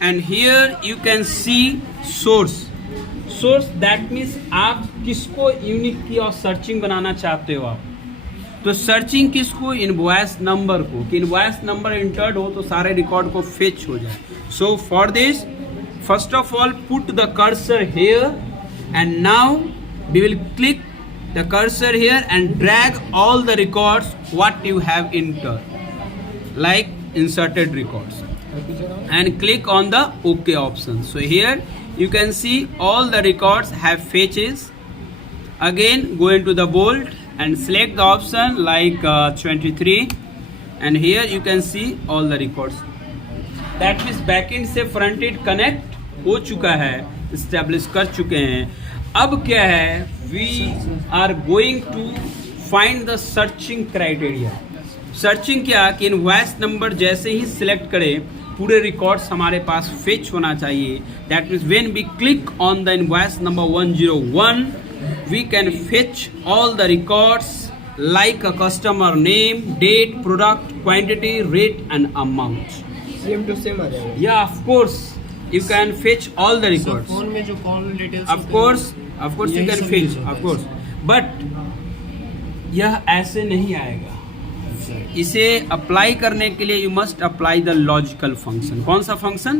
and here you can see source. Source that means आप किसको यूनिक की और सर्चिंग बनाना चाहते हो आप, तो सर्चिंग किसको, इनवॉइस नंबर को, कि इनवॉइस नंबर इंटर्ड हो तो सारे रिकॉर्ड को फेच हो जाए. So for this first of all put the cursor here and now we will click the cursor here and drag all the records what you have entered like inserted records and click on the OK option. So here you can see all the records have fetches. Again go into the bold and select the option like 23 and here you can see all the records. That means backend से frontend connect हो चुका है, establish कर चुके हैं. अब क्या है, we are going to find the searching criteria. Searching क्या कि इनवॉइस नंबर जैसे ही सिलेक्ट करें पूरे रिकॉर्ड्स हमारे पास फेच होना चाहिए. That means when we click on the invoice number 101 we can fetch all the records like a customer name, date, product, quantity, rate and amount. Same to same आ जाएगा. या of course you can fetch all the records. Phone में जो call details of course you can fetch of course, but यह ऐसे नहीं आएगा. इसे अप्लाई करने के लिए you must apply the logical function. कौन सा फंक्शन?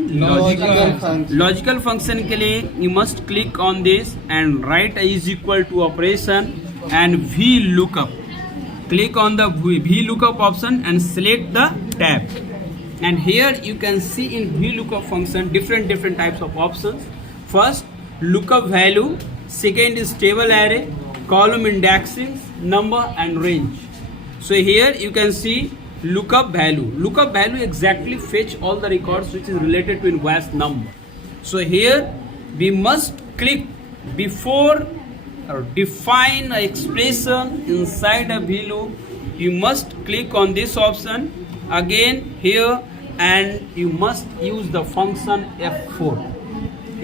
लॉजिकल फंक्शन के लिए you must click on this and right is equal to operation and V lookup. Click on the V lookup option and select the tab and here you can see in VLOOKUP function different types of options. First lookup value, second is table array, column indexing, number and range. So here you can see lookup value. Lookup value exactly fetch all the records which is related to invoice number. So here we must click before define an expression inside a VLOOKUP. You must click on this option again here and you must use the function F4.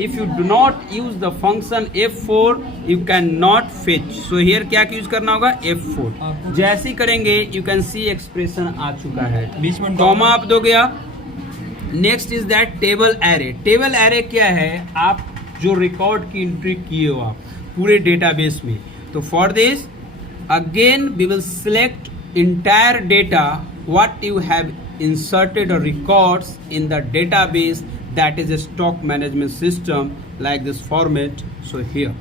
If you do not use the function F4 you cannot fetch. So here क्या यूज करना होगा? F4. जैसे ही करेंगे you can see expression आ चुका है. बीच में कॉमा आप दोगे आप. Next is that table array. Table array क्या है? आप जो रिकॉर्ड की एंट्री किए हो आप पूरे डेटाबेस में, तो for this again we will select entire data what you have inserted or records in the database, that is a stock management system like this format. So here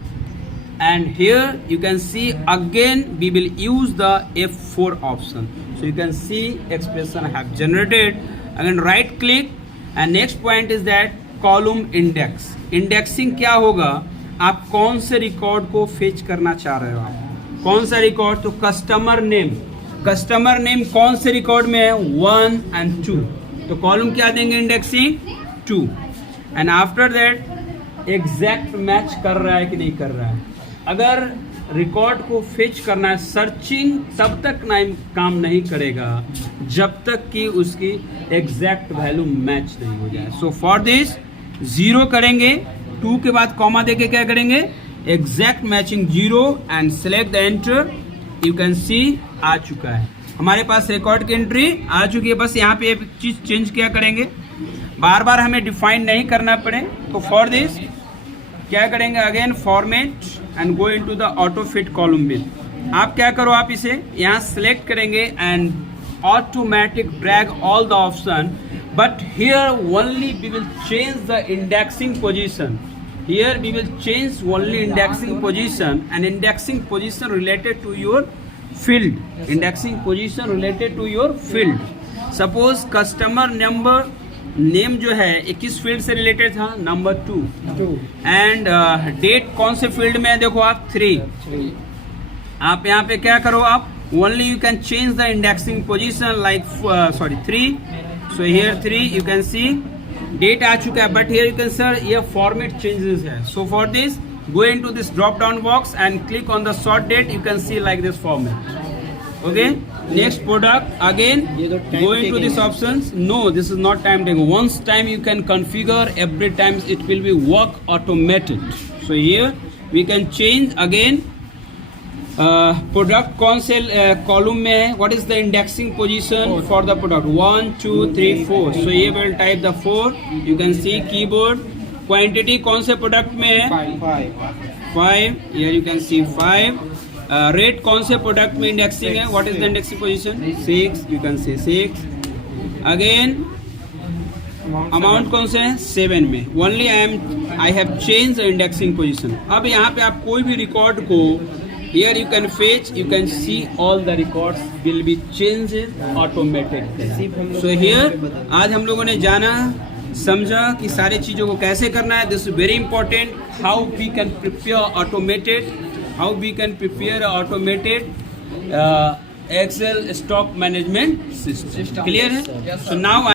and here you can see again we will use the F4 option. So you can see expression have generated. Again right click and next point is that column index. Indexing क्या होगा? आप कौन से रिकॉर्ड को फेच करना चाह रहे हो, आप कौन सा रिकॉर्ड? तो कस्टमर नेम. कस्टमर नेम कौन से रिकॉर्ड में है? 1 and 2. तो कॉलम क्या देंगे? इंडेक्सिंग 2. And after that exact match कर रहा है कि नहीं कर रहा है. अगर रिकॉर्ड को फेच करना है, सर्चिंग तब तक काम नहीं करेगा जब तक कि उसकी एग्जैक्ट वैल्यू मैच नहीं हो जाए. सो फॉर दिस 0 करेंगे, 2 के बाद कॉमा देके क्या करेंगे? Exact matching 0 and select the enter. You can see आ चुका है हमारे पास रिकॉर्ड की एंट्री आ चुकी है. बस यहाँ पे एक चीज चेंज क्या करेंगे, बार बार हमें डिफाइन नहीं करना पड़े. तो फॉर दिस क्या करेंगे? Again format and go into the auto fit column bill. आप क्या करो, आप इसे यहाँ सिलेक्ट करेंगे and automatic drag all the option, but here only we will change the indexing position. Here we will change only indexing position and indexing position related to your field. Indexing position related to your field. Suppose customer number name जो है किस फील्ड से रिलेटेड था? नंबर 2. And date कौन से फील्ड में है? देखो आप 3. आप यहाँ पे क्या करो, आप only you can change the indexing position like 3. So here 3 you can see date आ चुका है, but here you can sir ये फॉर्मेट चेंजेस है. So for this go into this drop down box and click on the short date. You can see like this format. Okay, next product again go into this options. No, this is not time taking. Once time you can configure, every time it will be work automated. So here we can change again product कौन से कॉलम में है, what is the indexing position for the product, 1 2 3 4. सो ये will type the 4. You can C keyboard. Quantity कौन से प्रोडक्ट में है, 5. Here you can सी 5. रेट कौन से प्रोडक्ट में इंडेक्सिंग है, what is the indexing position, 6. You can C 6. Again amount कौन से है, 7 में. Only I have change the indexing position. अब यहाँ पे आप कोई भी रिकॉर्ड को here you can fetch, you can see all the records will be changed automated. So here आज हम लोगों ने जाना समझा कि सारे चीजों को कैसे करना है. This is very important. How we can prepare automated Excel stock management system. Clear है. So now